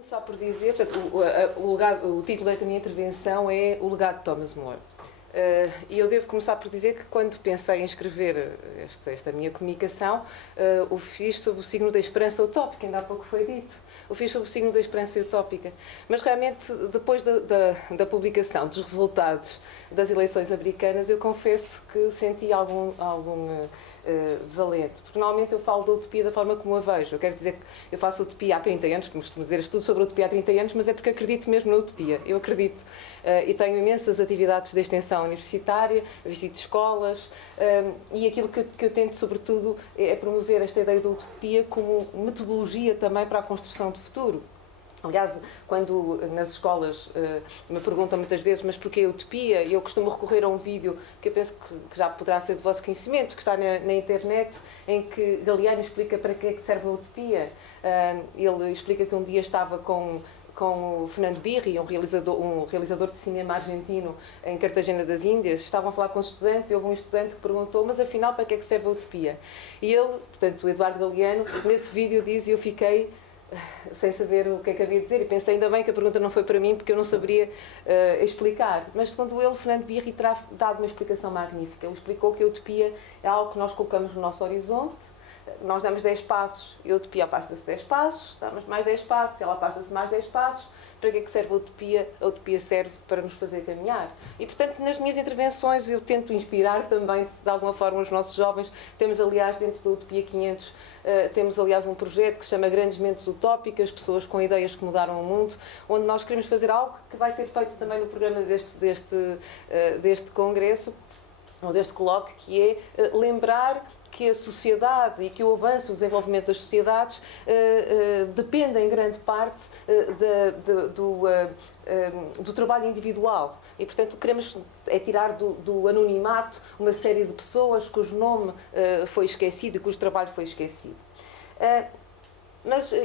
Começar por dizer, portanto, o título desta minha intervenção é O Legado de Thomas More. E eu devo começar por dizer que quando pensei em escrever esta minha comunicação, o fiz sob o signo da esperança utópica, ainda há pouco foi dito. O fiz sob o signo da esperança utópica. Mas realmente, depois da publicação dos resultados das eleições americanas, eu confesso que senti algum desalento. Porque normalmente eu falo da utopia da forma como a vejo. Eu quero dizer que eu faço utopia há 30 anos, como costumo dizer, estudo sobre a utopia há 30 anos, mas é porque acredito mesmo na utopia. Eu acredito. E tenho imensas atividades de extensão universitária, visito escolas, e aquilo que eu tento, sobretudo, é promover esta ideia da utopia como metodologia também para a construção de futuro. Aliás, quando nas escolas me perguntam muitas vezes, mas porquê utopia? Eu costumo recorrer a um vídeo que eu penso que já poderá ser de vosso conhecimento, que está na internet, em que Galeano explica para que é que serve a utopia. Ele explica que um dia estava com o Fernando Birri, um realizador de cinema argentino em Cartagena das Índias. Estavam a falar com os estudantes e houve um estudante que perguntou, mas afinal para que é que serve a utopia? E ele, portanto, o Eduardo Galeano, nesse vídeo diz, e eu fiquei sem saber o que é que havia de dizer, e pensei, ainda bem que a pergunta não foi para mim, porque eu não saberia explicar. Mas, segundo ele, Fernando Birri terá dado uma explicação magnífica. Ele explicou que a utopia é algo que nós colocamos no nosso horizonte. Nós damos 10 passos e a utopia afasta-se 10 passos, damos mais 10 passos e ela afasta-se mais 10 passos. Para que é que serve a utopia? A utopia serve para nos fazer caminhar. E, portanto, nas minhas intervenções eu tento inspirar também, de alguma forma, os nossos jovens. Temos, aliás, dentro da Utopia 500, temos, aliás, um projeto que se chama Grandes Mentes Utópicas, pessoas com ideias que mudaram o mundo, onde nós queremos fazer algo que vai ser feito também no programa deste congresso, ou deste colóquio, que é lembrar que a sociedade e que o avanço, o desenvolvimento das sociedades depende em grande parte do trabalho individual. E, portanto, queremos tirar do anonimato uma série de pessoas cujo nome foi esquecido e cujo trabalho foi esquecido.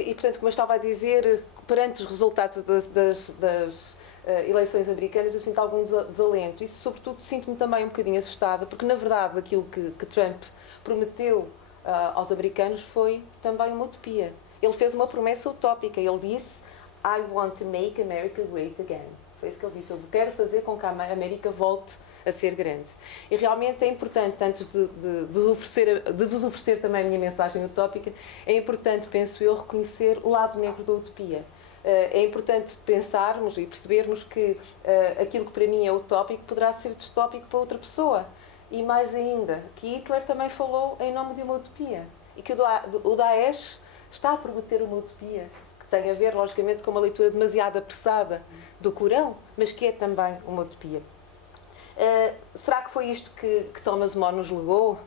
E, portanto, como eu estava a dizer, perante os resultados das eleições americanas, eu sinto algum desalento. Isso, sobretudo, sinto-me também um bocadinho assustada, porque, na verdade, aquilo que Trump prometeu aos americanos foi também uma utopia. Ele fez uma promessa utópica. Ele disse, I want to make America great again. Foi isso que ele disse. Eu quero fazer com que a América volte a ser grande. E realmente é importante, antes de vos oferecer também a minha mensagem utópica, é importante, penso eu, reconhecer o lado negro da utopia. É importante pensarmos e percebermos que aquilo que para mim é utópico poderá ser distópico para outra pessoa. E mais ainda, que Hitler também falou em nome de uma utopia. E que o Daesh está a prometer uma utopia, que tem a ver, logicamente, com uma leitura demasiado apressada do Corão, mas que é também uma utopia. Será que foi isto que Thomas More nos legou?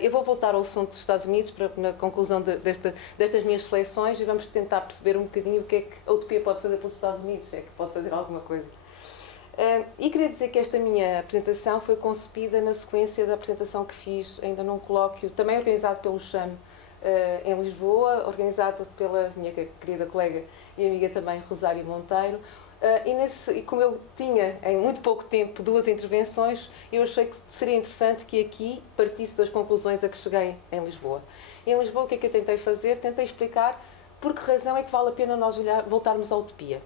Eu vou voltar ao assunto dos Estados Unidos na conclusão destas minhas reflexões e vamos tentar perceber um bocadinho o que é que a utopia pode fazer pelos Estados Unidos, se é que pode fazer alguma coisa. E queria dizer que esta minha apresentação foi concebida na sequência da apresentação que fiz ainda num colóquio, também organizado pelo CHAM, em Lisboa, organizado pela minha querida colega e amiga também, Rosário Monteiro. E como eu tinha, em muito pouco tempo, 2 intervenções, eu achei que seria interessante que aqui partisse das conclusões a que cheguei em Lisboa. E em Lisboa, o que é que eu tentei fazer? Tentei explicar por que razão é que vale a pena nós voltarmos à utopia,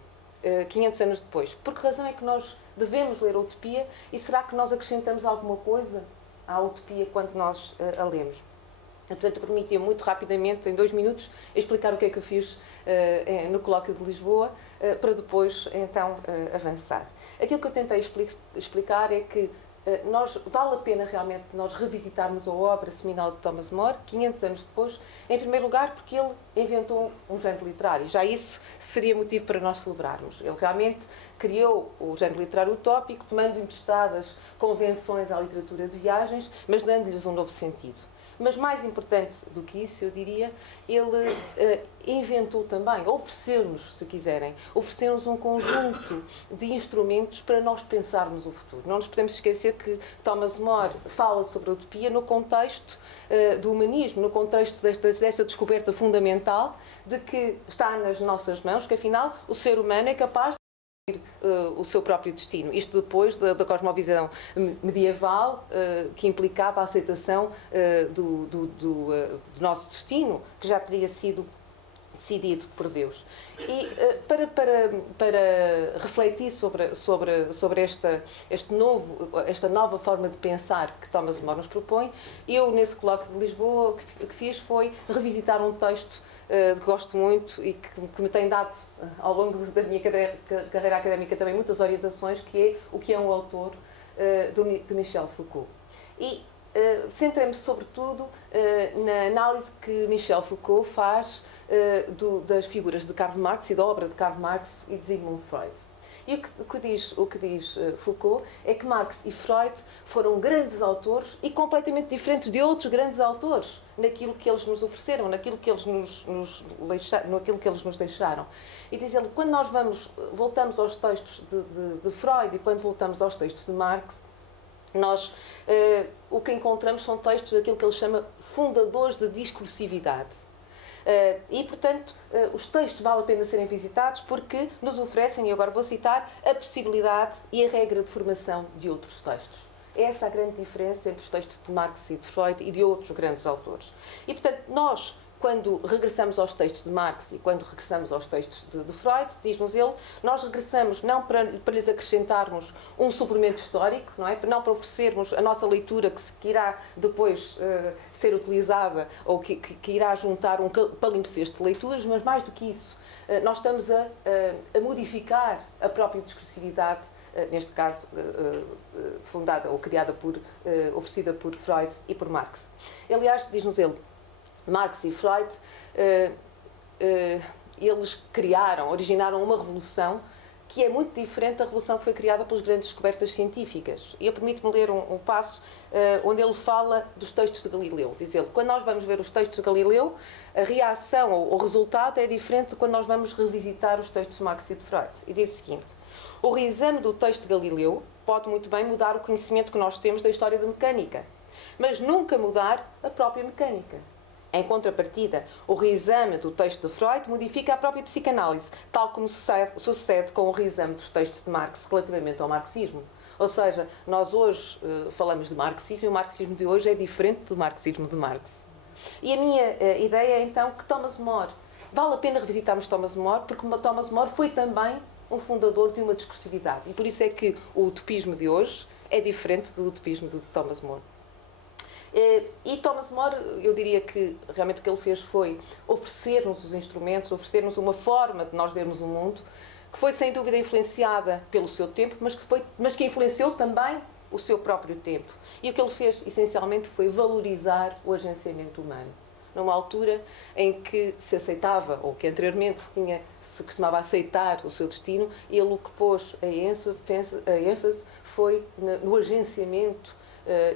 500 anos depois. Por que razão é que nós devemos ler a utopia e será que nós acrescentamos alguma coisa à utopia quando nós a lemos? Portanto, permitia muito rapidamente, em 2 minutos, explicar o que é que eu fiz no colóquio de Lisboa, para depois, então, avançar. Aquilo que eu tentei explicar é que vale a pena realmente nós revisitarmos a obra seminal de Thomas More, 500 anos depois, em primeiro lugar porque ele inventou um género literário. Já isso seria motivo para nós celebrarmos. Ele realmente criou o género literário utópico, tomando emprestadas convenções à literatura de viagens, mas dando-lhes um novo sentido. Mas mais importante do que isso, eu diria, ele inventou também, ofereceu-nos, se quiserem, ofereceu-nos um conjunto de instrumentos para nós pensarmos o futuro. Não nos podemos esquecer que Thomas More fala sobre a utopia no contexto do humanismo, no contexto desta descoberta fundamental de que está nas nossas mãos, que afinal o ser humano é capaz o seu próprio destino. Isto depois da cosmovisão medieval que implicava a aceitação do nosso destino, que já teria sido decidido por Deus. E para refletir sobre esta nova forma de pensar que Thomas More nos propõe, eu, nesse colóquio de Lisboa, o que fiz foi revisitar um texto que gosto muito e que me tem dado, ao longo da minha carreira académica, também muitas orientações, que é O que é um autor, de Michel Foucault. E centrei-me, sobretudo, na análise que Michel Foucault faz das figuras de Karl Marx e da obra de Karl Marx e de Sigmund Freud. E o que diz Foucault é que Marx e Freud foram grandes autores e completamente diferentes de outros grandes autores naquilo que eles nos ofereceram, naquilo que eles naquilo que eles nos deixaram. E diz ele, quando nós voltamos aos textos de Freud e quando voltamos aos textos de Marx, nós o que encontramos são textos daquilo que ele chama fundadores de discursividade. E, portanto, os textos vale a pena serem visitados porque nos oferecem, e agora vou citar, a possibilidade e a regra de formação de outros textos. É essa a grande diferença entre os textos de Marx e de Freud e de outros grandes autores. E, portanto, nós, quando regressamos aos textos de Marx e quando regressamos aos textos de Freud, diz-nos ele, nós regressamos não para lhes acrescentarmos um suplemento histórico, não para oferecermos a nossa leitura que irá depois ser utilizada ou que irá juntar um palimpsesto de leituras, mas mais do que isso, nós estamos a modificar a própria discursividade, neste caso fundada ou criada oferecida por Freud e por Marx. Aliás, diz-nos ele, Marx e Freud, eles originaram uma revolução que é muito diferente da revolução que foi criada pelas grandes descobertas científicas. E eu permito-me ler um passo onde ele fala dos textos de Galileu. Diz ele, quando nós vamos ver os textos de Galileu, a reação ou o resultado é diferente de quando nós vamos revisitar os textos de Marx e de Freud. E diz o seguinte, o reexame do texto de Galileu pode muito bem mudar o conhecimento que nós temos da história da mecânica, mas nunca mudar a própria mecânica. Em contrapartida, o reexame do texto de Freud modifica a própria psicanálise, tal como sucede com o reexame dos textos de Marx relativamente ao marxismo. Ou seja, nós hoje falamos de marxismo e o marxismo de hoje é diferente do marxismo de Marx. E a minha ideia é então que Thomas More, vale a pena revisitarmos Thomas More, porque Thomas More foi também um fundador de uma discursividade. E por isso é que o utopismo de hoje é diferente do utopismo de Thomas More. E Thomas More, eu diria que realmente o que ele fez foi oferecer-nos os instrumentos, oferecer-nos uma forma de nós vermos o mundo, que foi sem dúvida influenciada pelo seu tempo, mas que influenciou também o seu próprio tempo. E o que ele fez, essencialmente, foi valorizar o agenciamento humano. Numa altura em que se aceitava, ou que anteriormente se costumava aceitar o seu destino, ele o que pôs a ênfase foi no agenciamento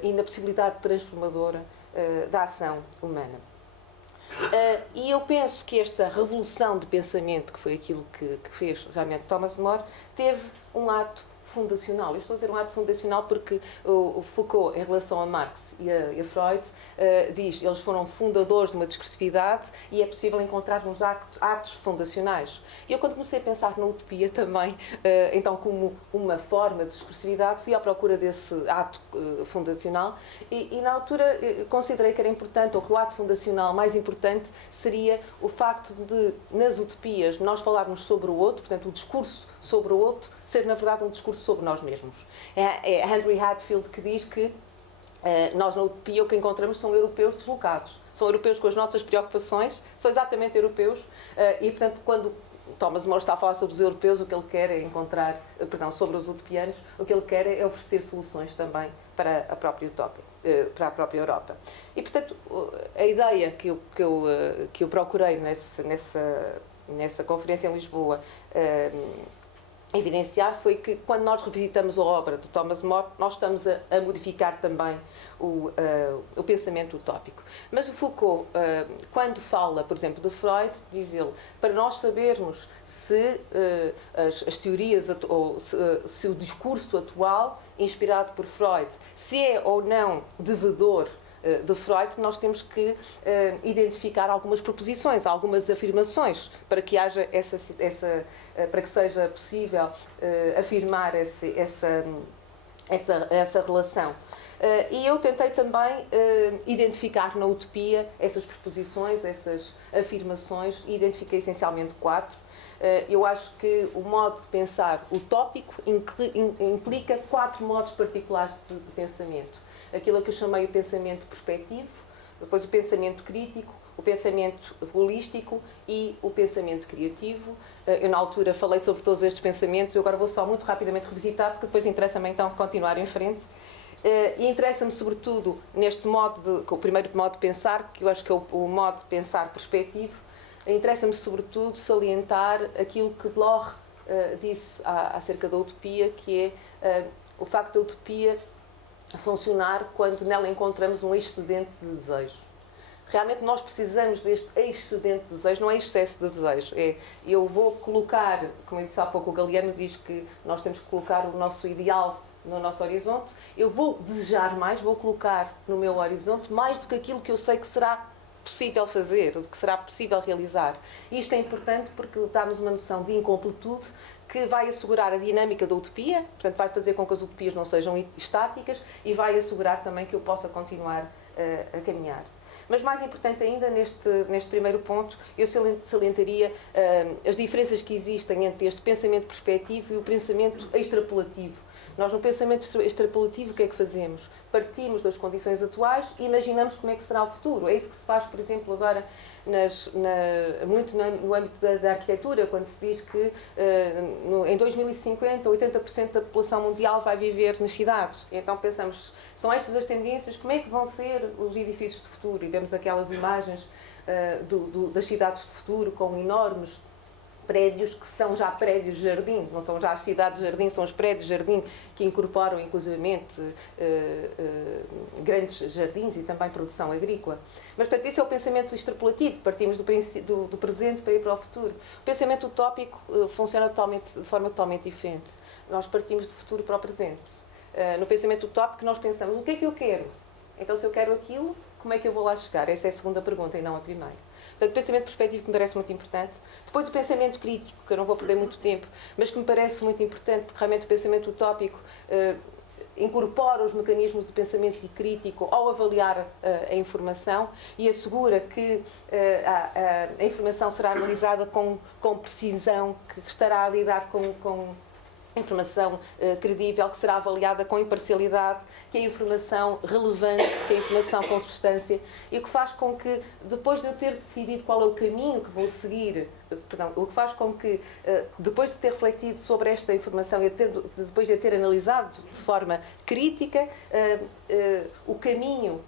e na possibilidade transformadora da ação humana. E eu penso que esta revolução de pensamento, que foi aquilo que fez realmente Thomas More, teve um ato fundacional. Eu estou a dizer um ato fundacional porque o Foucault, em relação a Marx e a Freud, diz eles foram fundadores de uma discursividade e é possível encontrarmos atos fundacionais. E eu, quando comecei a pensar na utopia também, então como uma forma de discursividade, fui à procura desse ato fundacional e na altura considerei que era importante, ou que o ato fundacional mais importante seria o facto de, nas utopias, nós falarmos sobre o outro, portanto, o discurso sobre o outro, ser, na verdade, um discurso sobre nós mesmos. É Henry Hadfield que diz que nós na utopia o que encontramos são europeus deslocados. São europeus com as nossas preocupações, são exatamente europeus e, portanto, quando Thomas More está a falar sobre os europeus, o que ele quer é sobre os utopianos, o que ele quer é oferecer soluções também para a própria utopia, para a própria Europa. E, portanto, a ideia que eu procurei nessa conferência em Lisboa evidenciar foi que, quando nós revisitamos a obra de Thomas More, nós estamos a modificar também o pensamento utópico. Mas o Foucault, quando fala, por exemplo, de Freud, diz ele, para nós sabermos se as teorias, ou se o discurso atual, inspirado por Freud, se é ou não devedor de Freud, nós temos que identificar algumas proposições, algumas afirmações para que haja para que seja possível afirmar essa relação. E eu tentei também identificar na utopia essas proposições, essas afirmações, e identifiquei essencialmente 4. Eu acho que o modo de pensar utópico implica 4 modos particulares de pensamento. Aquilo que eu chamei o pensamento prospectivo, depois o pensamento crítico, o pensamento holístico e o pensamento criativo. Eu, na altura, falei sobre todos estes pensamentos, eu agora vou só muito rapidamente revisitar, porque depois interessa-me então continuar em frente. E interessa-me sobretudo neste modo, o primeiro modo de pensar, que eu acho que é o modo de pensar prospectivo, interessa-me sobretudo salientar aquilo que Bloch disse acerca da utopia, que é o facto da utopia funcionar quando nela encontramos um excedente de desejo. Realmente nós precisamos deste excedente de desejo, não é excesso de desejo. Eu vou colocar, como eu disse há pouco, o Galeano diz que nós temos que colocar o nosso ideal no nosso horizonte. Eu vou desejar mais, vou colocar no meu horizonte mais do que aquilo que eu sei que será possível fazer, do que será possível realizar. E isto é importante porque dá-nos uma noção de incompletude que vai assegurar a dinâmica da utopia, portanto vai fazer com que as utopias não sejam estáticas e vai assegurar também que eu possa continuar a caminhar. Mas mais importante ainda, neste primeiro ponto, eu salientaria as diferenças que existem entre este pensamento prospectivo e o pensamento extrapolativo. Nós, no pensamento extrapolativo, o que é que fazemos? Partimos das condições atuais e imaginamos como é que será o futuro. É isso que se faz, por exemplo, agora muito no âmbito da arquitetura, quando se diz que em 2050 80% da população mundial vai viver nas cidades. E então pensamos, são estas as tendências, como é que vão ser os edifícios do futuro? E vemos aquelas imagens das cidades do futuro com enormes prédios que são já prédios de jardim, não são já as cidades de jardim, são os prédios de jardim que incorporam inclusivamente grandes jardins e também produção agrícola. Mas, portanto, esse é o pensamento extrapolativo, partimos do presente para ir para o futuro. O pensamento utópico funciona de forma totalmente diferente. Nós partimos do futuro para o presente. No pensamento utópico nós pensamos, o que é que eu quero? Então, se eu quero aquilo, como é que eu vou lá chegar? Essa é a segunda pergunta e não a primeira. Portanto, o pensamento perspectivo que me parece muito importante. Depois o pensamento crítico, que eu não vou perder muito tempo, mas que me parece muito importante, porque realmente o pensamento utópico incorpora os mecanismos de pensamento crítico ao avaliar a informação e assegura que a informação será analisada com precisão, que estará a lidar com informação credível, que será avaliada com imparcialidade, que é informação relevante, que é informação com substância, e o que faz com que, depois de eu ter decidido qual é o caminho que vou seguir, o que faz com que, depois de ter refletido sobre esta informação e depois de a ter analisado de forma crítica, o caminho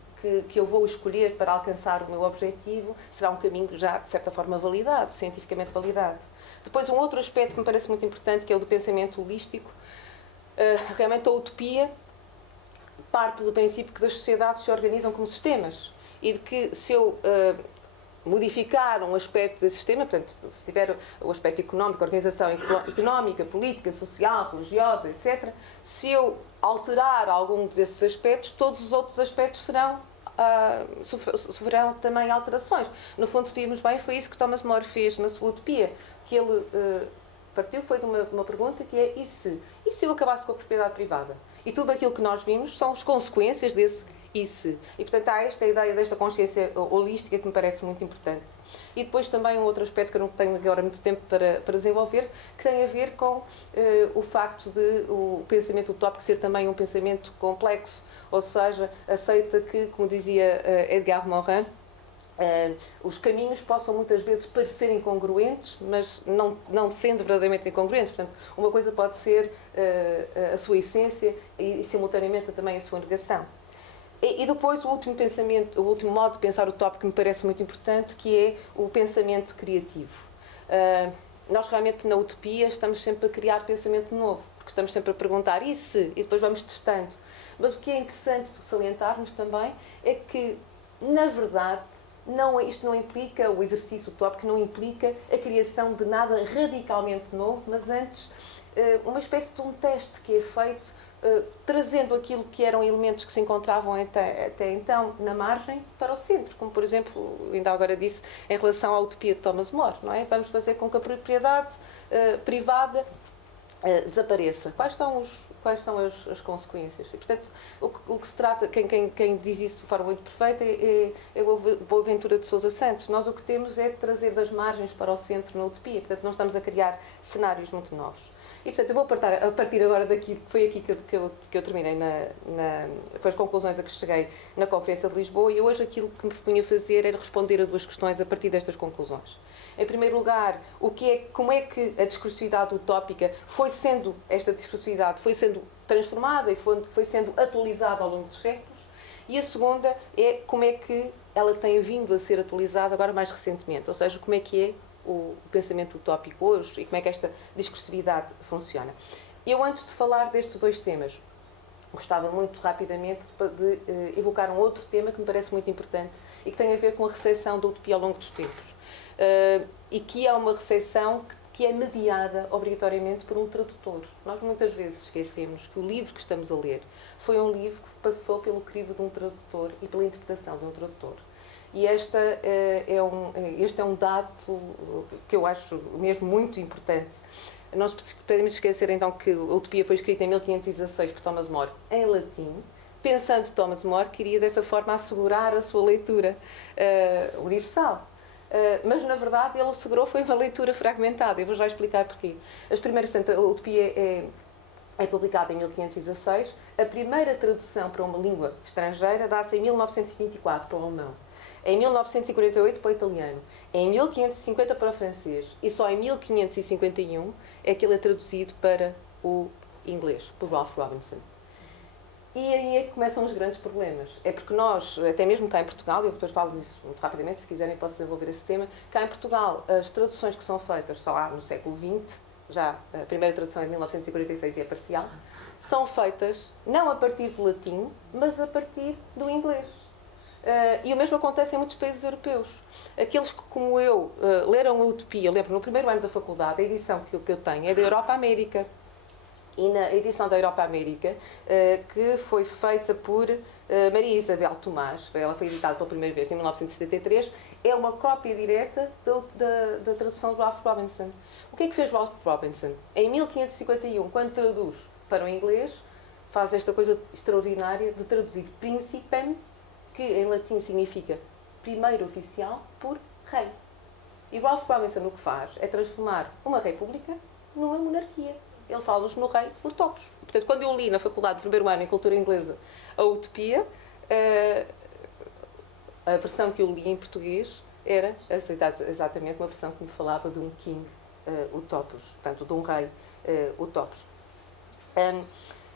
que eu vou escolher para alcançar o meu objetivo será um caminho já, de certa forma, validado, cientificamente validado. Depois, um outro aspecto que me parece muito importante, que é o do pensamento holístico. Realmente a utopia parte do princípio que as sociedades se organizam como sistemas e de que se eu modificar um aspecto desse sistema, portanto, se tiver o aspecto económico, organização económica, política, social, religiosa, etc., se eu alterar algum desses aspectos, todos os outros aspectos sofrerão também alterações. No fundo, se vimos bem, foi isso que Thomas More fez na sua utopia, que ele partiu foi de uma pergunta que é: e se eu acabasse com a propriedade privada? E tudo aquilo que nós vimos são as consequências desse e se. E, portanto, há esta ideia desta consciência holística que me parece muito importante. E depois também um outro aspecto que eu não tenho agora muito tempo para desenvolver, que tem a ver com o facto de o pensamento utópico ser também um pensamento complexo, ou seja, aceita que, como dizia Edgar Morin, os caminhos possam muitas vezes parecer incongruentes, mas não sendo verdadeiramente incongruentes. Portanto, uma coisa pode ser a sua essência e simultaneamente também a sua negação. E depois o último pensamento, o último modo de pensar utópico que me parece muito importante, que é o pensamento criativo. Nós realmente na utopia estamos sempre a criar pensamento novo, porque estamos sempre a perguntar e se? E depois vamos testando. Mas o que é interessante salientarmos também é que, na verdade, isto não implica, o exercício utópico não implica a criação de nada radicalmente novo, mas antes uma espécie de um teste que é feito trazendo aquilo que eram elementos que se encontravam até então na margem para o centro, como por exemplo, ainda agora disse, em relação à utopia de Thomas More, não é? Vamos fazer com que a propriedade privada desapareça. Quais são quais são as consequências. E, portanto, o que se trata, quem diz isso de forma muito perfeita é a Boaventura de Sousa Santos. Nós o que temos é trazer das margens para o centro na utopia. Portanto, não estamos a criar cenários muito novos. E, portanto, eu vou a partir agora daqui, que foi aqui que eu terminei, foi as conclusões a que cheguei na Conferência de Lisboa, e hoje aquilo que me propunha fazer era responder a duas questões a partir destas conclusões. Em primeiro lugar, como é que a discursividade utópica esta discursividade foi sendo transformada e foi sendo atualizada ao longo dos séculos, e a segunda é como é que ela tem vindo a ser atualizada agora mais recentemente, ou seja, como é que é o pensamento utópico hoje e como é que esta discursividade funciona. Eu, antes de falar destes dois temas, gostava muito rapidamente de evocar um outro tema que me parece muito importante e que tem a ver com a recepção da utopia ao longo dos tempos. E que é uma recepção que é mediada obrigatoriamente por um tradutor. Nós muitas vezes esquecemos que o livro que estamos a ler foi um livro que passou pelo crivo de um tradutor e pela interpretação de um tradutor. E este é um dado que eu acho mesmo muito importante. Nós podemos esquecer então que a Utopia foi escrita em 1516 por Thomas More em latim, pensando Thomas More que iria dessa forma assegurar a sua leitura universal. Mas na verdade ele assegurou foi uma leitura fragmentada. Eu vou já explicar porquê. Portanto, a Utopia é publicada em 1516. A primeira tradução para uma língua estrangeira dá-se em 1924 para o alemão. Em 1948 para o italiano, em 1550 para o francês e só em 1551 é que ele é traduzido para o inglês, por Ralph Robinson. E aí é que começam os grandes problemas. É porque nós, até mesmo cá em Portugal, eu depois falo disso muito rapidamente, se quiserem posso desenvolver esse tema, cá em Portugal as traduções que são feitas só há no século XX, já a primeira tradução é de 1946 e é parcial, são feitas não a partir do latim, mas a partir do inglês. E o mesmo acontece em muitos países europeus. Aqueles que, como eu, leram a Utopia, eu lembro no primeiro ano da faculdade, a edição que eu tenho é da Europa-América. E na edição da Europa-América, que foi feita por Maria Isabel Tomás, ela foi editada pela primeira vez em 1973, é uma cópia direta da tradução de Ralph Robinson. O que é que fez Ralph Robinson? Em 1551, quando traduz para o inglês, faz esta coisa extraordinária de traduzir Principem, que em latim significa primeiro oficial, por rei. E Ralph Robinson o que faz é transformar uma república numa monarquia. Ele fala-nos no rei Utopos. Portanto, quando eu li na faculdade de primeiro ano em cultura inglesa a Utopia, a versão que eu li em português era exatamente uma versão que me falava de um king Utopos, portanto, de um rei Utopos.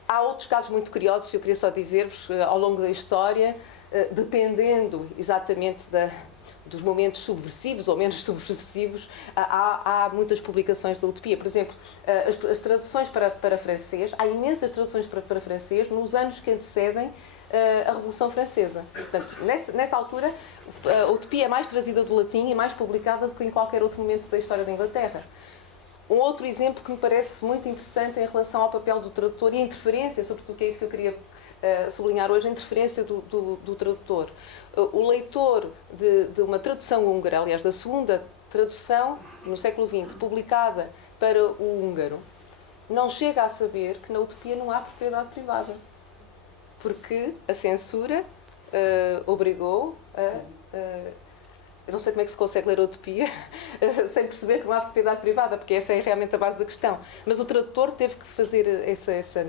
Há outros casos muito curiosos, eu queria só dizer-vos, ao longo da história, dependendo exatamente dos momentos subversivos ou menos subversivos, há muitas publicações da Utopia. Por exemplo, as traduções para francês, há imensas traduções para francês nos anos que antecedem a Revolução Francesa. Portanto, nessa altura, a Utopia é mais trazida do latim e mais publicada do que em qualquer outro momento da história da Inglaterra. Um outro exemplo que me parece muito interessante em relação ao papel do tradutor e a interferência, sobretudo que é isso que eu queria sublinhar hoje, a interferência do tradutor. O leitor de uma tradução húngara, aliás, da segunda tradução, no século XX, publicada para o húngaro, não chega a saber que na Utopia não há propriedade privada. Porque a censura obrigou eu não sei como é que se consegue ler a Utopia sem perceber que não há propriedade privada, porque essa é realmente a base da questão. Mas o tradutor teve que fazer esse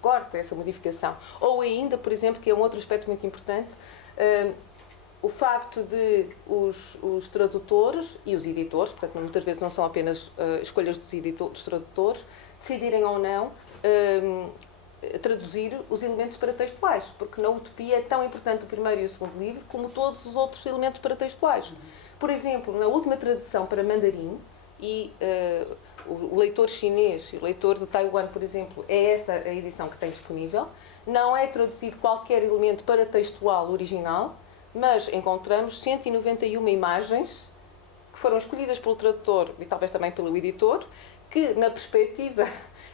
corte, essa modificação. Ou ainda, por exemplo, que é um outro aspecto muito importante, o facto de os tradutores e os editores, portanto muitas vezes não são apenas escolhas dos tradutores, decidirem ou não traduzir os elementos paratextuais, porque na Utopia é tão importante o primeiro e o segundo livro como todos os outros elementos paratextuais. Por exemplo, na última tradução para mandarim, e o leitor chinês e o leitor de Taiwan, por exemplo, é esta a edição que tem disponível. Não é traduzido qualquer elemento paratextual original, mas encontramos 191 imagens que foram escolhidas pelo tradutor e talvez também pelo editor, que, na perspectiva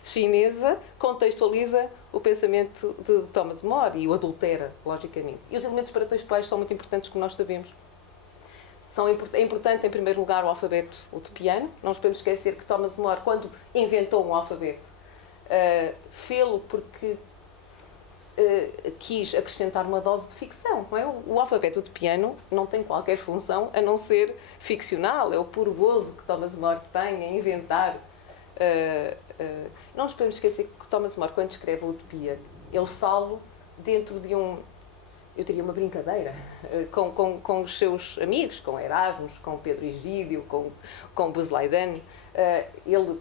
chinesa, contextualiza o pensamento de Thomas More e o adultera, logicamente. E os elementos paratextuais são muito importantes, como nós sabemos. É importante, em primeiro lugar, o alfabeto utopiano. Não nos podemos esquecer que Thomas More, quando inventou um alfabeto, fê-lo porque quis acrescentar uma dose de ficção, não é? O alfabeto de piano não tem qualquer função a não ser ficcional, é o puro gozo que Thomas More tem em inventar. Não nos podemos esquecer que Thomas More, quando escreve a Utopia, ele fala dentro de eu diria uma brincadeira, com os seus amigos, com Erasmus, com Pedro Egídio, com Buzz Lightyear. Ele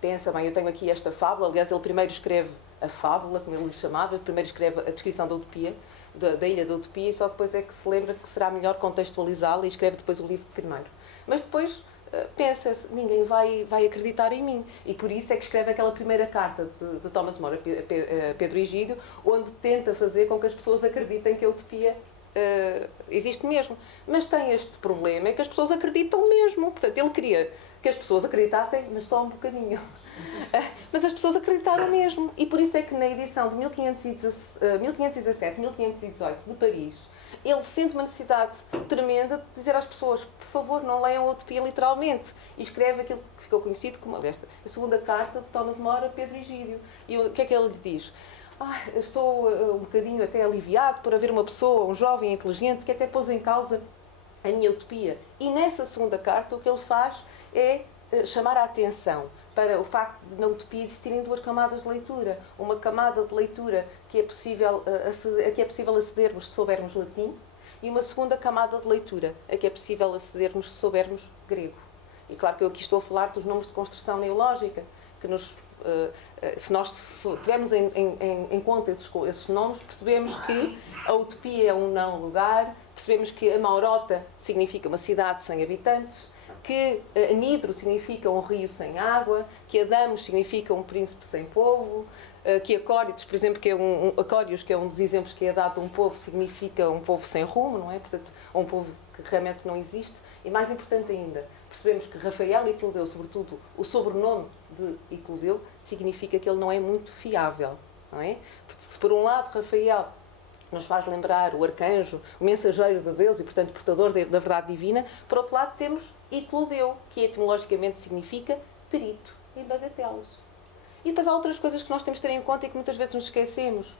pensa, bem, eu tenho aqui esta fábula, aliás, ele primeiro escreve a fábula, como ele lhe chamava, primeiro escreve a descrição da Utopia, da Ilha da Utopia, e só depois é que se lembra que será melhor contextualizá-la e escreve depois o livro primeiro. Mas depois pensa-se, ninguém vai acreditar em mim. E por isso é que escreve aquela primeira carta de Thomas More a Pedro Egídio, onde tenta fazer com que as pessoas acreditem que a Utopia existe mesmo. Mas tem este problema, é que as pessoas acreditam mesmo. Portanto, ele queria que as pessoas acreditassem, mas só um bocadinho. Mas as pessoas acreditaram mesmo. E por isso é que na edição de 1517-1518 de Paris, ele sente uma necessidade tremenda de dizer às pessoas, por favor, não leiam a Utopia literalmente. E escreve aquilo que ficou conhecido como a segunda carta de Thomas More a Pedro Egídio. E o que é que ele lhe diz? Estou um bocadinho até aliviado por haver uma pessoa, um jovem inteligente, que até pôs em causa a minha utopia. E nessa segunda carta o que ele faz é chamar a atenção para o facto de na utopia existirem duas camadas de leitura. Uma camada de leitura que é possível acedermos se soubermos latim, e uma segunda camada de leitura a que é possível acedermos se soubermos grego. E claro que eu aqui estou a falar dos nomes de construção neológica, que se nós tivermos em conta esses nomes, percebemos que a utopia é um não lugar, percebemos que a Maurota significa uma cidade sem habitantes, que Nidro significa um rio sem água, que Adamos significa um príncipe sem povo, que Acóritos, por exemplo, Acórios, que é um dos exemplos que é dado de um povo, significa um povo sem rumo, não é? Portanto, um povo que realmente não existe. E mais importante ainda, percebemos que Rafael Iclodeu, sobretudo o sobrenome de Iclodeu, significa que ele não é muito fiável, não é? Porque se por um lado Rafael nos faz lembrar o arcanjo, o mensageiro de Deus e, portanto, portador da verdade divina, por outro lado temos Iclodeu, que etimologicamente significa perito em bagatelas. E depois há outras coisas que nós temos de ter em conta e que muitas vezes nos esquecemos.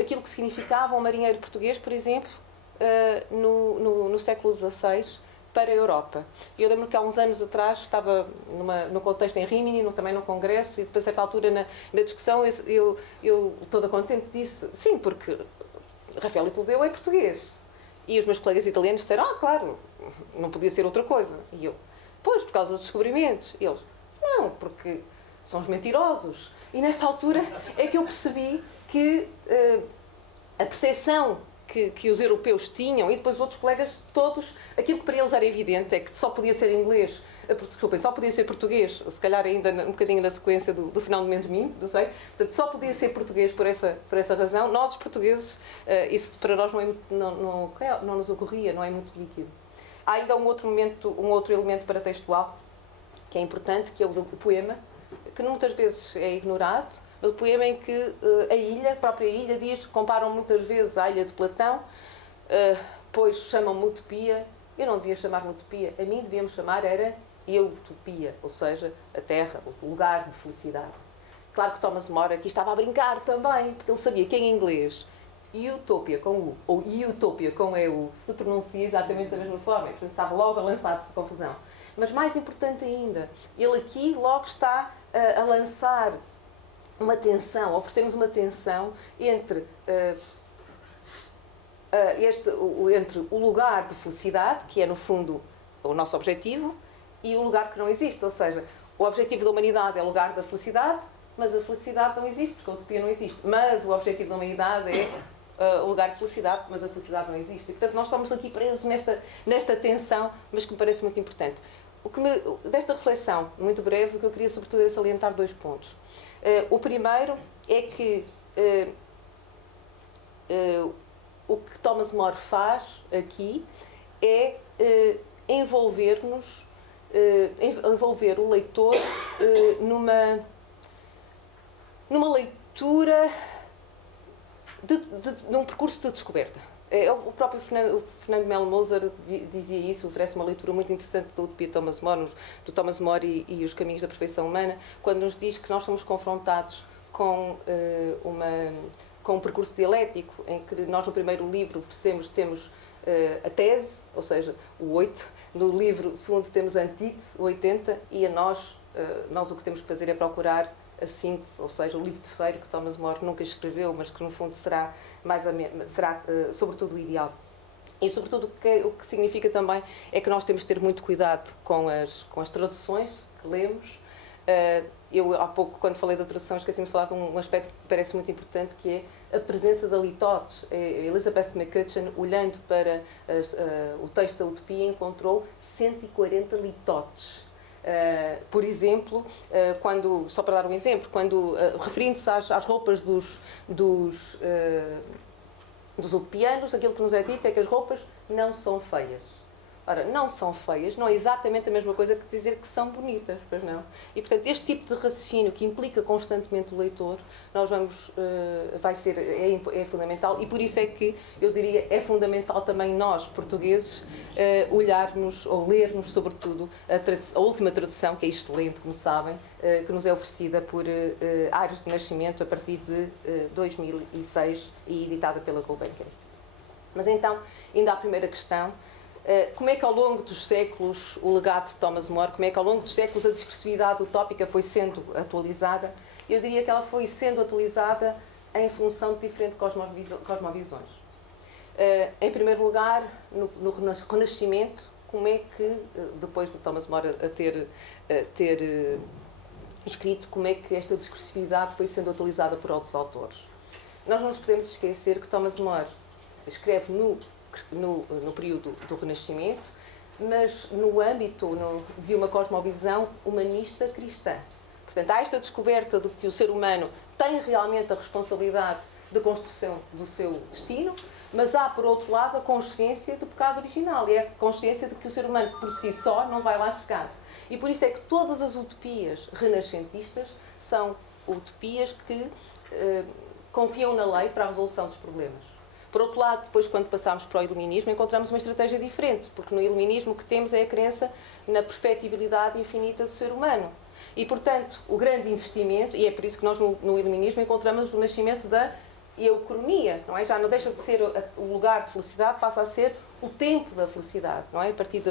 Aquilo que significava um marinheiro português, por exemplo, no século XVI, para a Europa. Eu lembro que há uns anos atrás estava no contexto em Rimini, também num congresso, e depois a certa altura na discussão eu toda contente disse, sim, porque Rafael Iclodeu é português. E os meus colegas italianos disseram, claro, não podia ser outra coisa. E eu, pois, por causa dos descobrimentos. E eles, não, porque são os mentirosos. E nessa altura é que eu percebi que a percepção que os europeus tinham, e depois os outros colegas todos, aquilo que para eles era evidente é que só podia ser inglês, desculpem, só podia ser português, se calhar ainda um bocadinho na sequência do Fernando Mendes Minto, não sei, portanto só podia ser português por essa razão. Nós, os portugueses, isso para nós não nos ocorria, não é muito líquido. Há ainda um outro elemento paratextual que é importante, que é o do poema, que muitas vezes é ignorado. O poema em que a própria ilha, comparam muitas vezes à ilha de Platão, pois chamam-me utopia. Eu não devia chamar-me utopia, a mim devíamos chamar era eutopia, ou seja, a terra, o lugar de felicidade. Claro que Thomas More aqui estava a brincar também, porque ele sabia que em inglês utopia com U ou utopia com EU se pronuncia exatamente da mesma forma, portanto estava logo a lançar confusão. Mas mais importante ainda, ele aqui logo está a lançar uma tensão, a oferecer-nos uma tensão entre o lugar de felicidade, que é no fundo o nosso objetivo, e o lugar que não existe. Ou seja, o objetivo da humanidade é o lugar da felicidade, mas a felicidade não existe, porque a utopia não existe. Mas o objetivo da humanidade é o lugar de felicidade, mas a felicidade não existe. E, portanto, nós estamos aqui presos nesta tensão, mas que me parece muito importante. Desta reflexão, muito breve, o que eu queria sobretudo é salientar dois pontos. O primeiro é que o que Thomas More faz aqui é envolver o leitor numa leitura num percurso de descoberta. O próprio Fernando Melo Moser dizia isso, oferece uma leitura muito interessante da Utopia de Thomas More, do Thomas More e os Caminhos da Perfeição Humana, quando nos diz que nós somos confrontados com um percurso dialético, em que nós no primeiro livro temos a tese, ou seja, o 8, no livro segundo temos a antítese, o 80, e nós o que temos que fazer é procurar a síntese, ou seja, o livro terceiro que Thomas More nunca escreveu, mas que no fundo será sobretudo o ideal. E sobretudo o que significa também é que nós temos de ter muito cuidado com as traduções que lemos. Eu há pouco, quando falei da tradução, esqueci-me de falar de um aspecto que me parece muito importante, que é a presença da litotes. Elizabeth McCutcheon, olhando para o texto da Utopia, encontrou 140 litotes. Por exemplo, só para dar um exemplo, referindo-se às roupas dos utopianos, aquilo que nos é dito é que as roupas não são feias. Ora, não são feias, não é exatamente a mesma coisa que dizer que são bonitas, pois não? E, portanto, este tipo de raciocínio que implica constantemente o leitor, é fundamental, e por isso é que, eu diria, é fundamental também nós, portugueses, olharmos ou lermos, sobretudo, a última tradução, que é excelente, como sabem, que nos é oferecida por Ares de Nascimento, a partir de 2006, e editada pela Gulbenkian. Mas então, ainda à primeira questão, como é que ao longo dos séculos o legado de Thomas More, como é que ao longo dos séculos a discursividade utópica foi sendo atualizada? Eu diria que ela foi sendo atualizada em função de diferentes cosmovisões. Em primeiro lugar, no Renascimento, como é que, depois de Thomas More ter escrito, como é que esta discursividade foi sendo atualizada por outros autores? Nós não nos podemos esquecer que Thomas More escreve no período do Renascimento, mas no âmbito de uma cosmovisão humanista cristã. Portanto, há esta descoberta de que o ser humano tem realmente a responsabilidade da construção do seu destino, mas há, por outro lado, a consciência do pecado original, e a consciência de que o ser humano, por si só, não vai lá chegar. E por isso é que todas as utopias renascentistas são utopias que confiam na lei para a resolução dos problemas. Por outro lado, depois, quando passamos para o iluminismo, encontramos uma estratégia diferente, porque no iluminismo o que temos é a crença na perfectibilidade infinita do ser humano. E, portanto, o grande investimento, e é por isso que nós no iluminismo encontramos o nascimento da eucronia, não é? Já não deixa de ser o lugar de felicidade, passa a ser o tempo da felicidade, não é? A partir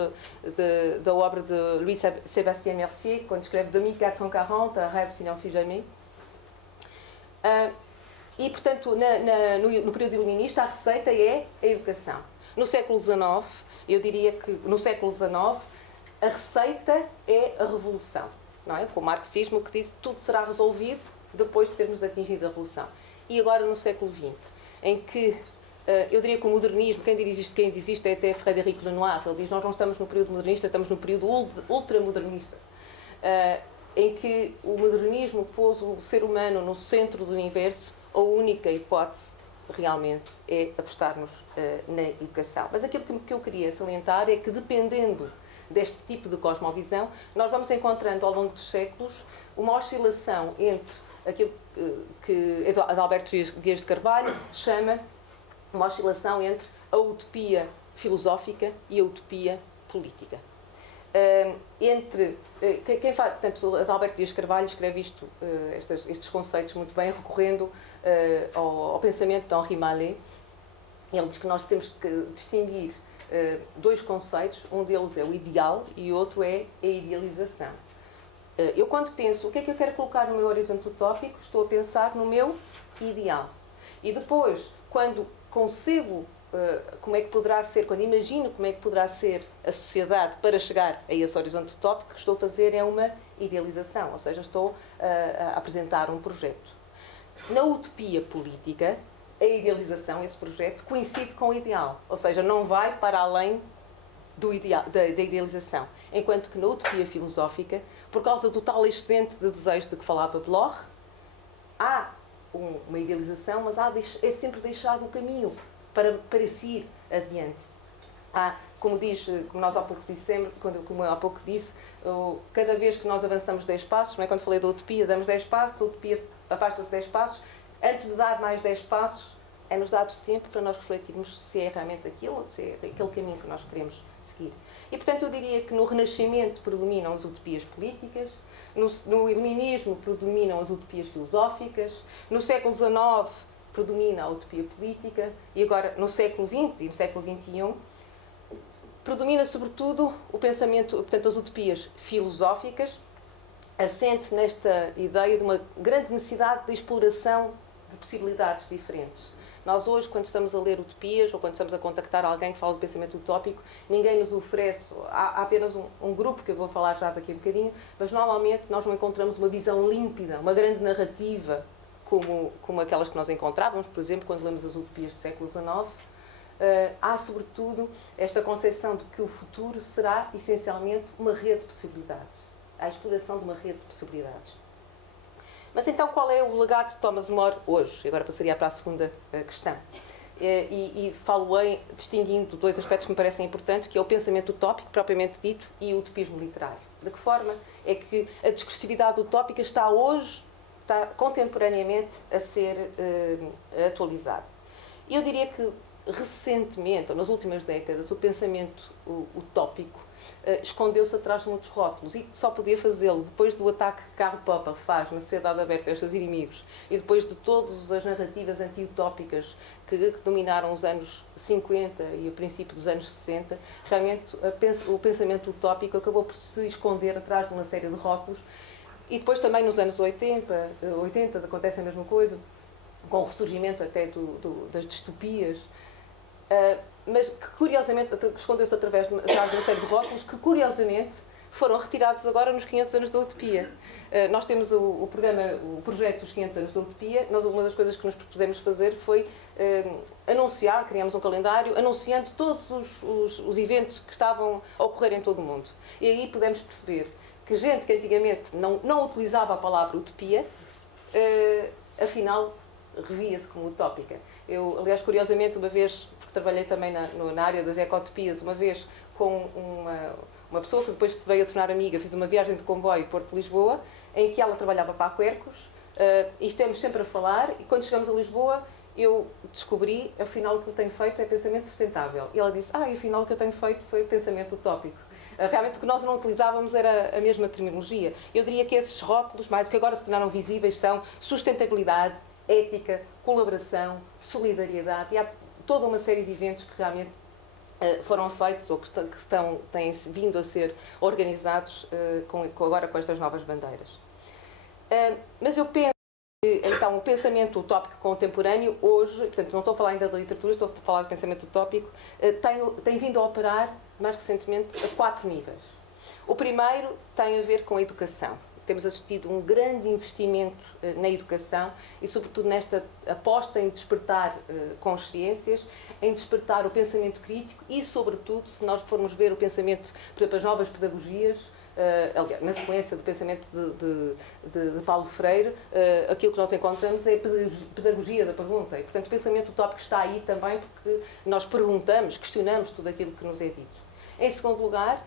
da obra de Louis-Sébastien Mercier, quando escreve de 1440, Un rêve sinon fut jamais. E, portanto, no período iluminista, a receita é a educação. No século XIX, eu diria que no século XIX, a receita é a revolução. Não é? Com o marxismo que diz que tudo será resolvido depois de termos atingido a revolução. E agora no século XX, em que eu diria que o modernismo, quem diz isto é até Frédéric Lenoir, ele diz: nós não estamos no período modernista, estamos no período ultramodernista, em que o modernismo pôs o ser humano no centro do universo. A única hipótese realmente é apostarmos na educação. Mas aquilo que eu queria salientar é que, dependendo deste tipo de cosmovisão, nós vamos encontrando ao longo dos séculos uma oscilação entre aquilo que Adalberto Dias de Carvalho chama uma oscilação entre a utopia filosófica e a utopia política. Portanto, Adalberto Dias Carvalho escreve estes conceitos muito bem, recorrendo ao pensamento de Henri Mallet. Ele diz que nós temos que distinguir dois conceitos, um deles é o ideal e o outro é a idealização. Eu, quando penso o que é que eu quero colocar no meu horizonte utópico, estou a pensar no meu ideal. E depois, quando concebo como é que poderá ser, quando imagino como é que poderá ser a sociedade para chegar a esse horizonte utópico, o que estou a fazer é uma idealização, ou seja, estou a apresentar um projeto. Na utopia política, a idealização, esse projeto, coincide com o ideal, ou seja, não vai para além da idealização. Enquanto que na utopia filosófica, por causa do tal excedente de desejo de que falava Bloch, há uma idealização, mas é sempre deixado o caminho para se ir adiante. Como nós há pouco dissemos, como eu há pouco disse, cada vez que nós avançamos 10 passos, não é? Quando falei da utopia, damos 10 passos, a utopia afasta-se 10 passos, antes de dar mais 10 passos, é-nos dado tempo para nós refletirmos se é realmente aquilo ou se é aquele caminho que nós queremos seguir. E, portanto, eu diria que no Renascimento predominam as utopias políticas, no Iluminismo predominam as utopias filosóficas, no século XIX predomina a utopia política e agora no século XX e no século XXI predomina sobretudo o pensamento, portanto, as utopias filosóficas, assente nesta ideia de uma grande necessidade de exploração de possibilidades diferentes. Nós hoje, quando estamos a ler utopias ou quando estamos a contactar alguém que fala de pensamento utópico, ninguém nos oferece, há apenas um grupo que eu vou falar já daqui a um bocadinho, mas normalmente nós não encontramos uma visão límpida, uma grande narrativa como aquelas que nós encontrávamos, por exemplo, quando lemos as utopias do século XIX. Há, sobretudo, esta concepção de que o futuro será, essencialmente, uma rede de possibilidades. A exploração de uma rede de possibilidades. Mas então, qual é o legado de Thomas More hoje? Agora passaria para a segunda questão. E falo-ei distinguindo dois aspectos que me parecem importantes, que é o pensamento utópico, propriamente dito, e o utopismo literário. De que forma é que a discursividade utópica está contemporaneamente a ser atualizada? Eu diria que, recentemente, ou nas últimas décadas, o pensamento utópico escondeu-se atrás de muitos rótulos e só podia fazê-lo depois do ataque que Karl Popper faz na Sociedade Aberta aos seus inimigos e depois de todas as narrativas anti-utópicas que dominaram os anos 50 e o princípio dos anos 60, realmente o pensamento utópico acabou por se esconder atrás de uma série de rótulos. E depois também nos anos 80 acontece a mesma coisa, com o ressurgimento até das distopias, mas que curiosamente escondeu-se atrás de uma série de rótulos que curiosamente foram retirados agora nos 500 anos da utopia. Nós temos o projeto dos 500 anos da utopia. Uma das coisas que nos propusemos fazer foi criámos um calendário anunciando todos os eventos que estavam a ocorrer em todo o mundo. E aí pudemos perceber que gente que antigamente não utilizava a palavra utopia, afinal revia-se como utópica. Eu, aliás, curiosamente, uma vez, porque trabalhei também na área das ecotopias, uma vez com uma pessoa que depois veio a tornar amiga, fiz uma viagem de comboio Porto-Lisboa, em que ela trabalhava para a Quercus, e estamos sempre a falar, e quando chegamos a Lisboa, eu descobri, afinal, o que eu tenho feito é pensamento sustentável. E ela disse, afinal, o que eu tenho feito foi pensamento utópico. Realmente o que nós não utilizávamos era a mesma terminologia. Eu diria que esses rótulos, mais que agora se tornaram visíveis, são sustentabilidade, ética, colaboração, solidariedade, e há toda uma série de eventos que realmente foram feitos ou que têm vindo a ser organizados agora com estas novas bandeiras. Mas eu penso que, então, o pensamento utópico contemporâneo hoje, portanto não estou a falar ainda da literatura, estou a falar de pensamento utópico, tem vindo a operar mais recentemente a 4 níveis. O primeiro tem a ver com a educação. Temos assistido a um grande investimento na educação e, sobretudo, nesta aposta em despertar consciências, em despertar o pensamento crítico e, sobretudo, se nós formos ver o pensamento, por exemplo, as novas pedagogias, aliás, na sequência do pensamento de Paulo Freire, aquilo que nós encontramos é a pedagogia da pergunta. E, portanto, o pensamento utópico está aí também porque nós perguntamos, questionamos tudo aquilo que nos é dito. Em segundo lugar,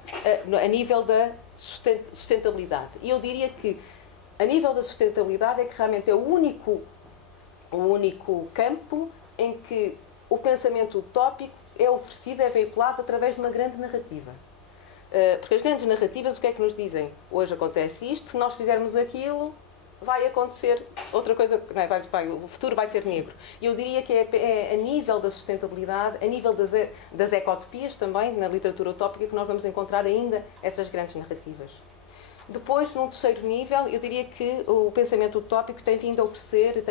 a nível da sustentabilidade. E eu diria que, a nível da sustentabilidade, é que realmente é o único campo em que o pensamento utópico é oferecido, é veiculado através de uma grande narrativa. Porque as grandes narrativas, o que é que nos dizem? Hoje acontece isto, se nós fizermos aquilo, vai acontecer outra coisa, o futuro vai ser negro. E eu diria que é a nível da sustentabilidade, a nível das ecotopias também, na literatura utópica, que nós vamos encontrar ainda essas grandes narrativas. Depois, num terceiro nível, eu diria que o pensamento utópico tem vindo a oferecer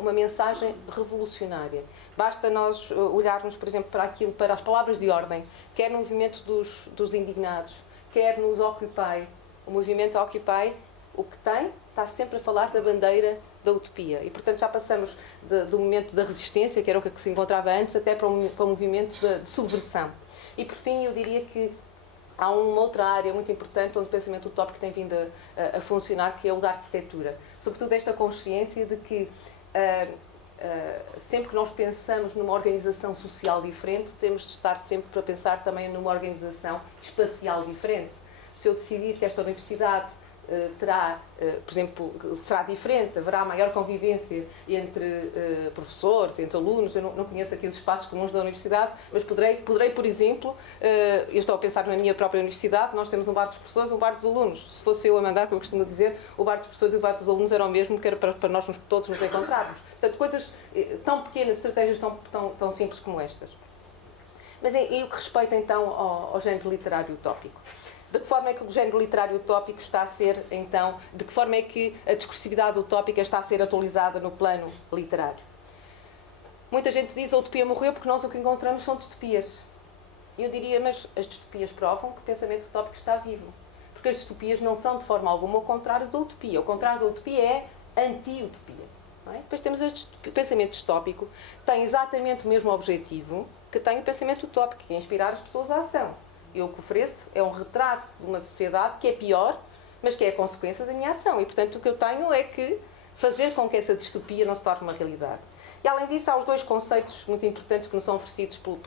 uma mensagem revolucionária. Basta nós olharmos, por exemplo, para as palavras de ordem, quer no movimento dos indignados, quer nos Occupy. O movimento Occupy, o que está sempre a falar da bandeira da utopia. E, portanto, já passamos do momento da resistência, que era o que se encontrava antes, até para o movimento de subversão. E, por fim, eu diria que há uma outra área muito importante onde o pensamento utópico tem vindo a funcionar, que é o da arquitetura. Sobretudo esta consciência de que sempre que nós pensamos numa organização social diferente, temos de estar sempre para pensar também numa organização espacial diferente. Se eu decidir que esta universidade terá, por exemplo, será diferente, haverá maior convivência entre professores, entre alunos. Eu não conheço aqui os espaços comuns da universidade, mas poderei, por exemplo, eu estou a pensar na minha própria universidade, nós temos um bar dos professores e um bar dos alunos. Se fosse eu a mandar, como eu costumo dizer, o bar dos professores e o bar dos alunos era o mesmo, que era para nós todos nos encontrarmos. Portanto, coisas tão pequenas, estratégias tão simples como estas. Mas e o que respeita então ao género literário utópico? De que forma é que o género literário utópico está a ser, então, de que forma é que a discursividade utópica está a ser atualizada no plano literário? Muita gente diz que a utopia morreu porque nós o que encontramos são distopias. Eu diria, mas as distopias provam que o pensamento utópico está vivo. Porque as distopias não são de forma alguma o contrário da utopia. O contrário da utopia é anti-utopia. Não é? Depois temos o pensamento distópico, que tem exatamente o mesmo objetivo que tem o pensamento utópico, que é inspirar as pessoas à ação. Eu o que ofereço é um retrato de uma sociedade que é pior, mas que é a consequência da minha ação. E, portanto, o que eu tenho é que fazer com que essa distopia não se torne uma realidade. E, além disso, há os dois conceitos muito importantes que nos são oferecidos por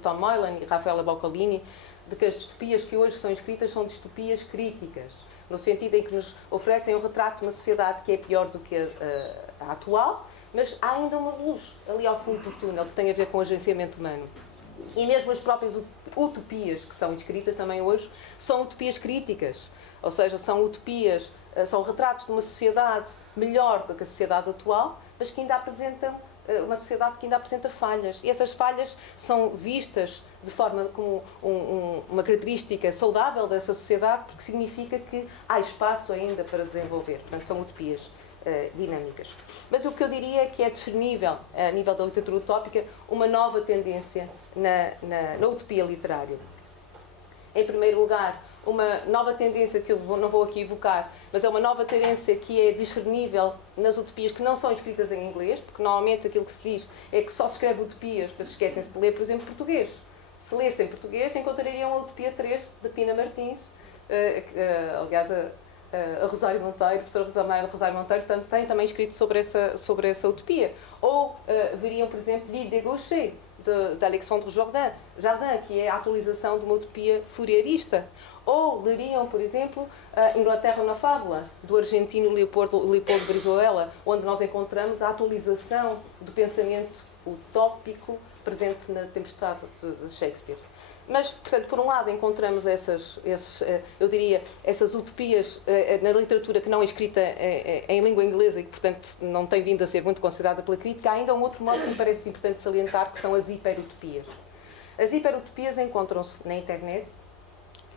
Tom Moylan e Raffaella Boccalini, de que as distopias que hoje são escritas são distopias críticas, no sentido em que nos oferecem um retrato de uma sociedade que é pior do que a atual, mas há ainda uma luz ali ao fundo do túnel que tem a ver com o agenciamento humano. E mesmo as próprias utopias que são escritas também hoje são utopias críticas, ou seja, são utopias, são retratos de uma sociedade melhor do que a sociedade atual, mas que ainda apresentam uma sociedade que ainda apresenta falhas. E essas falhas são vistas de forma como uma característica saudável dessa sociedade, porque significa que há espaço ainda para desenvolver. Portanto, são utopias dinâmicas. Mas o que eu diria é que é discernível, a nível da literatura utópica, uma nova tendência na utopia literária. Em primeiro lugar, uma nova tendência que eu não vou aqui evocar, mas é uma nova tendência que é discernível nas utopias que não são escritas em inglês, porque normalmente aquilo que se diz é que só se escreve utopias, mas esquecem-se de ler, por exemplo, português. Se lessem português, encontrariam a Utopia 3, de Pina Martins, aliás, a Rosário Monteiro, a professora Rosário Monteiro tem também escrito sobre essa utopia. Ou veriam, por exemplo, L'Île des Gauchers, de Alexandre Jardin, que é a atualização de uma utopia fourierista. Ou leriam, por exemplo, Inglaterra na Fábula, do argentino Leopoldo Brizuela, onde nós encontramos a atualização do pensamento utópico presente na Tempestade de Shakespeare. Mas, portanto, por um lado encontramos essas utopias na literatura que não é escrita em língua inglesa e que, portanto, não tem vindo a ser muito considerada pela crítica. Há ainda um outro modo que me parece importante salientar, que são as hiperutopias. As hiperutopias encontram-se na internet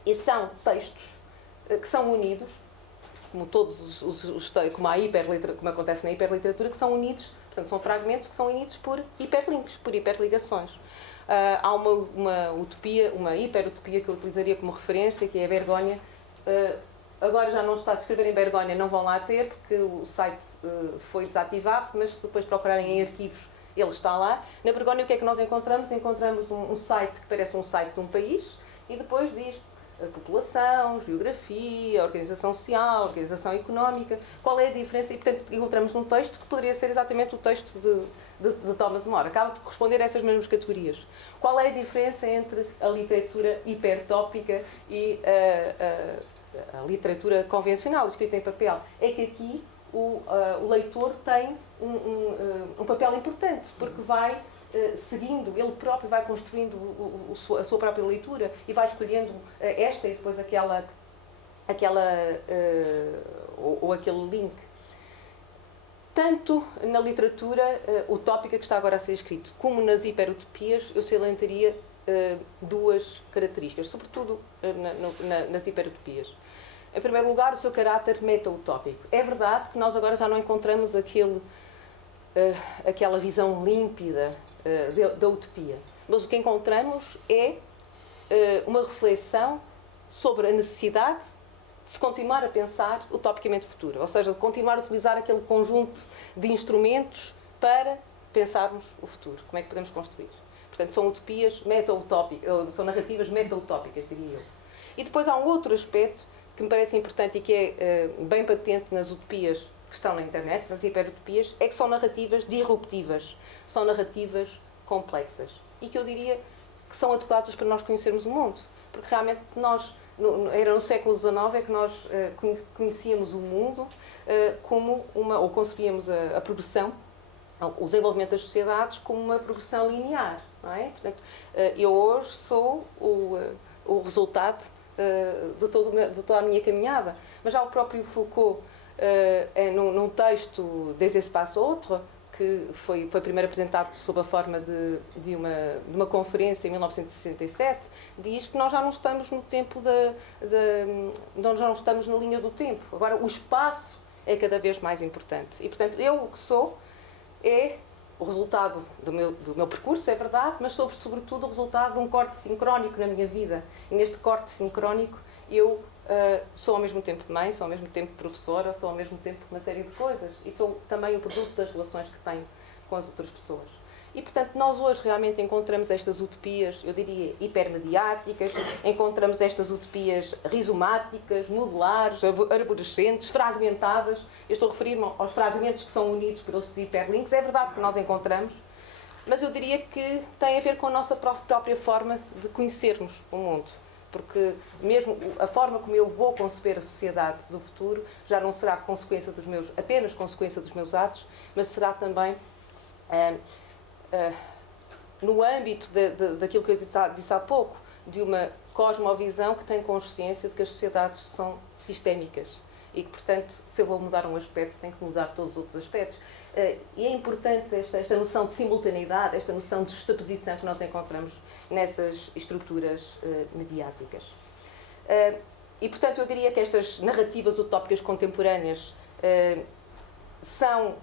e são textos que são unidos, como todos como acontece na hiperliteratura, que são unidos, portanto, são fragmentos que são unidos por hiperlinks, por hiperligações. Há uma utopia, uma hiperutopia que eu utilizaria como referência, que é a Bergonha. Agora já não está a se escrever em Bergonha, não vão lá ter, porque o site foi desativado, mas se depois procurarem em arquivos, ele está lá. Na Bergonha, o que é que nós encontramos? Encontramos um site que parece um site de um país e depois diz a população, geografia, organização social, organização económica. Qual é a diferença? E, portanto, encontramos um texto que poderia ser exatamente o texto de Thomas More. Acaba por corresponder a essas mesmas categorias. Qual é a diferença entre a literatura hipertópica e a literatura convencional, escrita em papel? É que aqui o leitor tem um papel importante, porque vai seguindo, ele próprio vai construindo a sua própria leitura e vai escolhendo esta e depois aquele link. Tanto na literatura utópica que está agora a ser escrito, como nas hiperutopias, eu salientaria duas características, sobretudo nas hiperutopias. Em primeiro lugar, o seu caráter meta-utópico. É verdade que nós agora já não encontramos aquela visão límpida da utopia. Mas o que encontramos é uma reflexão sobre a necessidade de se continuar a pensar utopicamente o futuro. Ou seja, de continuar a utilizar aquele conjunto de instrumentos para pensarmos o futuro. Como é que podemos construir? Portanto, são utopias meta-utópicas, são narrativas meta-utópicas, diria eu. E depois há um outro aspecto que me parece importante e que é bem patente nas utopias que estão na internet, nas hiperutopias, é que são narrativas disruptivas, são narrativas complexas e que eu diria que são adequadas para nós conhecermos o mundo, porque realmente nós era no século XIX é que nós conhecíamos o mundo como ou concebíamos a progressão, o desenvolvimento das sociedades como uma progressão linear, não é? Portanto, eu hoje sou o resultado de toda a minha caminhada. Mas já o próprio Foucault, num texto Des Espaces Autres, que foi primeiro apresentado sob a forma de uma conferência em 1967, diz que nós já não estamos no tempo nós já não estamos na linha do tempo. Agora, o espaço é cada vez mais importante. E, portanto, eu o que sou é o resultado do meu percurso, é verdade, mas sobretudo o resultado de um corte sincrónico na minha vida. E neste corte sincrónico eu sou ao mesmo tempo mãe, sou ao mesmo tempo professora, sou ao mesmo tempo uma série de coisas. E sou também o produto das relações que tenho com as outras pessoas. E, portanto, nós hoje realmente encontramos estas utopias, eu diria, hipermediáticas, encontramos estas utopias rizomáticas, modulares, arborescentes, fragmentadas. Eu estou a referir-me aos fragmentos que são unidos por estes hiperlinks. É verdade que nós encontramos, mas eu diria que tem a ver com a nossa própria forma de conhecermos o mundo. Porque mesmo a forma como eu vou conceber a sociedade do futuro já não será apenas consequência dos meus atos, mas será também no âmbito daquilo que eu disse há pouco, de uma cosmovisão que tem consciência de que as sociedades são sistémicas e que, portanto, se eu vou mudar um aspecto, tenho que mudar todos os outros aspectos. E é importante esta noção de simultaneidade, esta noção de justaposição que nós encontramos nessas estruturas mediáticas. E, portanto, eu diria que estas narrativas utópicas contemporâneas são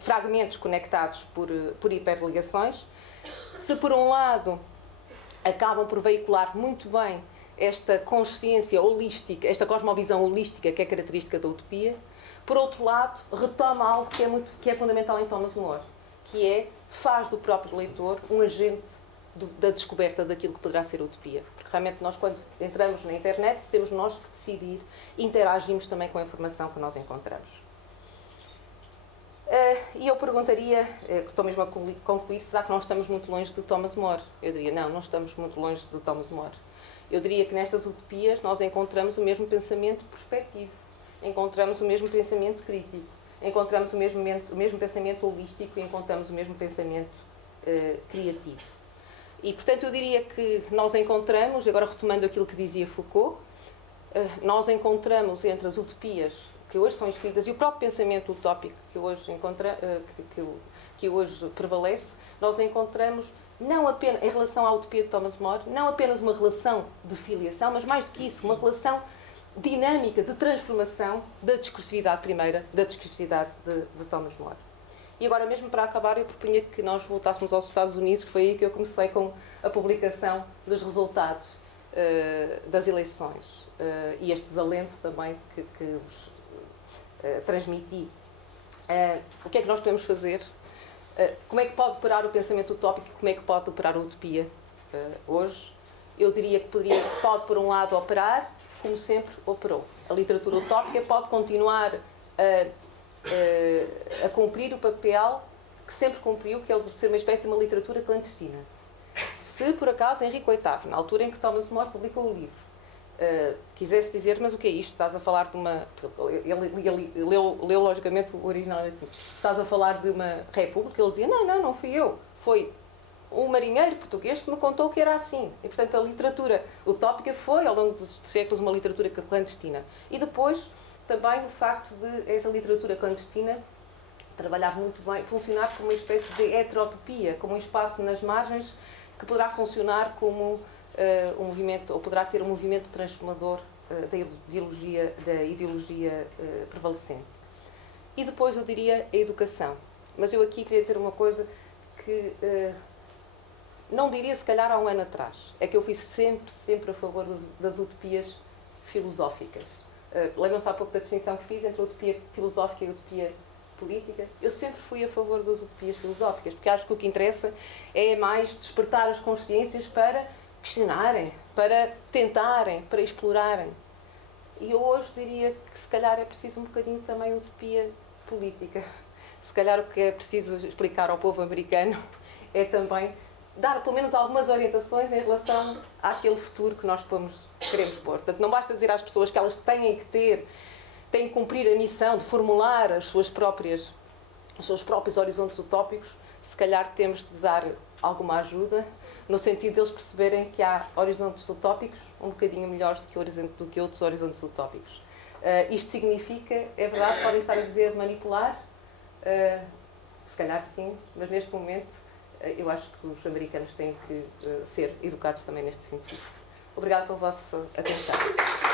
fragmentos conectados por hiperligações. Se, por um lado, acabam por veicular muito bem esta consciência holística, esta cosmovisão holística que é característica da utopia, por outro lado, retoma algo que é fundamental em Thomas More, que faz do próprio leitor um agente da descoberta daquilo que poderá ser a utopia. Porque realmente nós, quando entramos na internet, temos nós que decidir, interagimos também com a informação que nós encontramos. E eu perguntaria, que estou mesmo a concluir, será que nós estamos muito longe de Thomas More? Eu diria, não estamos muito longe de Thomas More. Eu diria que nestas utopias nós encontramos o mesmo pensamento prospectivo, encontramos o mesmo pensamento crítico, encontramos o mesmo pensamento holístico e encontramos o mesmo pensamento criativo. E, portanto, eu diria que nós encontramos, agora retomando aquilo que dizia Foucault, nós encontramos entre as utopias que hoje são escritas e o próprio pensamento utópico que hoje prevalece, nós encontramos, não apenas em relação à utopia de Thomas More, não apenas uma relação de filiação, mas mais do que isso, uma relação dinâmica de transformação da discursividade primeira, da discursividade de Thomas More. E agora, mesmo para acabar, eu propunha que nós voltássemos aos Estados Unidos, que foi aí que eu comecei com a publicação dos resultados das eleições e este desalento também que vos transmiti. O que é que nós podemos fazer? Como é que pode operar o pensamento utópico? Como é que pode operar a utopia hoje? Eu diria que pode, por um lado, operar como sempre operou. A literatura utópica pode continuar a cumprir o papel que sempre cumpriu, que é o de ser uma espécie de uma literatura clandestina. Se, por acaso, Henrique VIII, na altura em que Thomas More publicou o livro, quisesse dizer, mas o que é isto? Estás a falar de uma... Ele leu logicamente o original. Estás a falar de uma república? Ele dizia, não fui eu. Foi um marinheiro português que me contou que era assim. E, portanto, a literatura utópica foi, ao longo dos séculos, uma literatura clandestina. E depois, também, o facto de essa literatura clandestina trabalhar muito bem, funcionar como uma espécie de heterotopia, como um espaço nas margens que poderá funcionar como um movimento, ou poderá ter um movimento transformador da ideologia prevalecente. E depois, eu diria, a educação. Mas eu aqui queria dizer uma coisa que... não diria, se calhar, há um ano atrás. É que eu fui sempre a favor das utopias filosóficas. Lembram-se há pouco da distinção que fiz entre a utopia filosófica e a utopia política? Eu sempre fui a favor das utopias filosóficas, porque acho que o que interessa é mais despertar as consciências para questionarem, para tentarem, para explorarem. E eu hoje diria que, se calhar, é preciso um bocadinho também utopia política. Se calhar o que é preciso explicar ao povo americano é também dar pelo menos algumas orientações em relação àquele futuro que nós queremos pôr. Portanto, não basta dizer às pessoas que elas têm que cumprir a missão de formular os seus próprios horizontes utópicos. Se calhar temos de dar alguma ajuda, no sentido de eles perceberem que há horizontes utópicos um bocadinho melhores do que outros horizontes utópicos. Isto significa, é verdade, podem estar a dizer manipular, se calhar sim, mas neste momento eu acho que os americanos têm que ser educados também neste sentido. Obrigada pela vossa atenção.